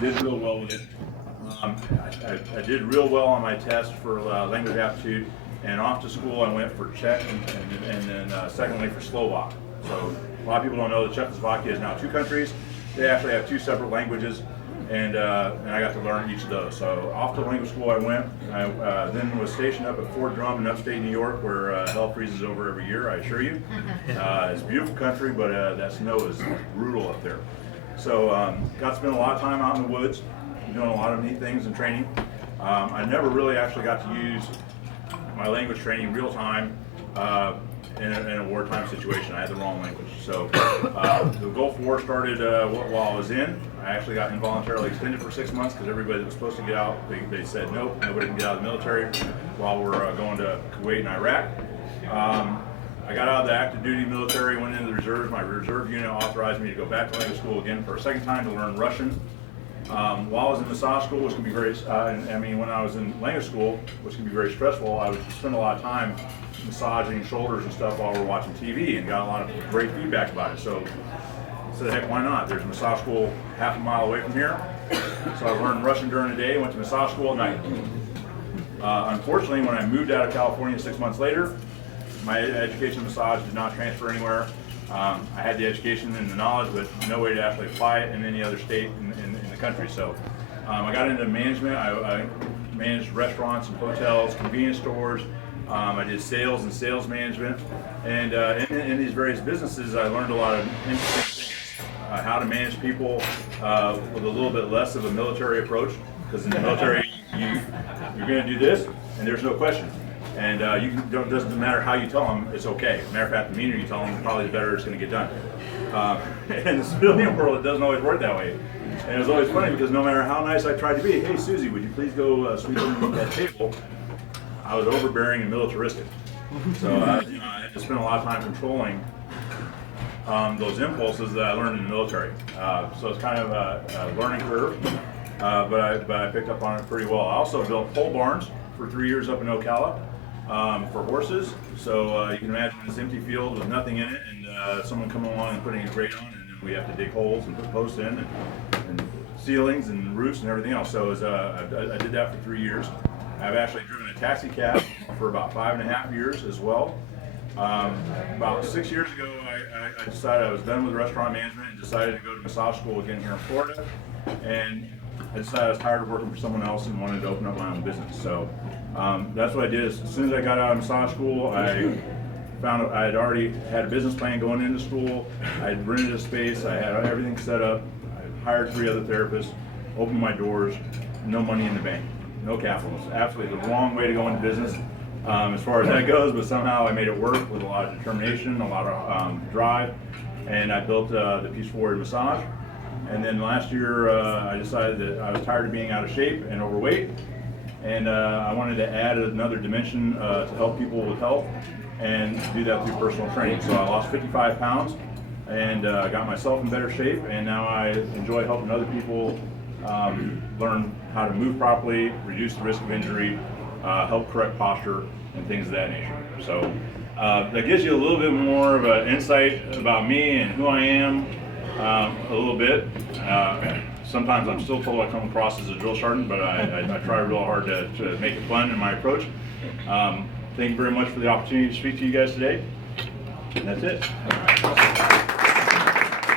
Did real well with it. I did real well on my test for language aptitude, and off to school I went for Czech and then secondly for Slovak. So a lot of people don't know that Czechoslovakia is now two countries. They actually have two separate languages, and I got to learn each of those. So off to language school I went. I then was stationed up at Fort Drum in upstate New York, where hell freezes over every year, I assure you. It's a beautiful country, but that snow is brutal up there. So got to spend a lot of time out in the woods, doing a lot of neat things and training. I never really actually got to use my language training real time in a wartime situation. I had the wrong language. So the Gulf War started while I was in. I actually got involuntarily extended for 6 months because everybody that was supposed to get out, they said nope, nobody can get out of the military while we're going to Kuwait and Iraq. I got out of the active duty military, went into the reserves. My reserve unit authorized me to go back to language school again for a second time to learn Russian. While I was in massage school, which can be very, when I was in language school, which can be very stressful, I would spend a lot of time massaging shoulders and stuff while we're watching TV, and got a lot of great feedback about it. So I said, heck, why not? There's a massage school half a mile away from here. So I learned Russian during the day, went to massage school at night. Unfortunately, when I moved out of California 6 months later, my education in massage did not transfer anywhere. I had the education and the knowledge, but no way to actually apply it in any other state in the country. So I got into management. I managed restaurants and hotels, convenience stores. I did sales and sales management. And in these various businesses, I learned a lot of interesting things. How to manage people with a little bit less of a military approach. Because in the military, you're going to do this, and there's no question. And doesn't matter how you tell them, it's okay. Matter of fact, the meaner you tell them, probably the better it's going to get done. In the civilian world, it doesn't always work that way. And it was always funny because no matter how nice I tried to be, hey Susie, would you please go sweep underneath that table? I was overbearing and militaristic. So I had to spend a lot of time controlling those impulses that I learned in the military. So it's kind of a learning curve, but I picked up on it pretty well. I also built pole barns for 3 years up in Ocala. For horses, so you can imagine this empty field with nothing in it, and someone coming along and putting a grate on, and then we have to dig holes and put posts in, and ceilings and roofs and everything else. So I did that for 3 years. I've actually driven a taxi cab for about 5.5 years as well. About 6 years ago, I decided I was done with restaurant management and decided to go to massage school again here in Florida. And I decided I was tired of working for someone else and wanted to open up my own business. So that's what I did. As soon as I got out of massage school, I found I had already had a business plan going into school. I had rented a space. I had everything set up. I hired 3 other therapists, opened my doors, no money in the bank, no capital. It's absolutely the wrong way to go into business as far as that goes, but somehow I made it work with a lot of determination, a lot of drive, and I built the Peaceful Warrior Massage. And then last year, I decided that I was tired of being out of shape and overweight, and I wanted to add another dimension to help people with health, and do that through personal training. So I lost 55 pounds, and got myself in better shape, and now I enjoy helping other people learn how to move properly, reduce the risk of injury, help correct posture, and things of that nature. So that gives you a little bit more of an insight about me and who I am. A little bit. Sometimes I'm still told I come across as a drill sergeant, but I try real hard to make it fun in my approach. Thank you very much for the opportunity to speak to you guys today. And that's it.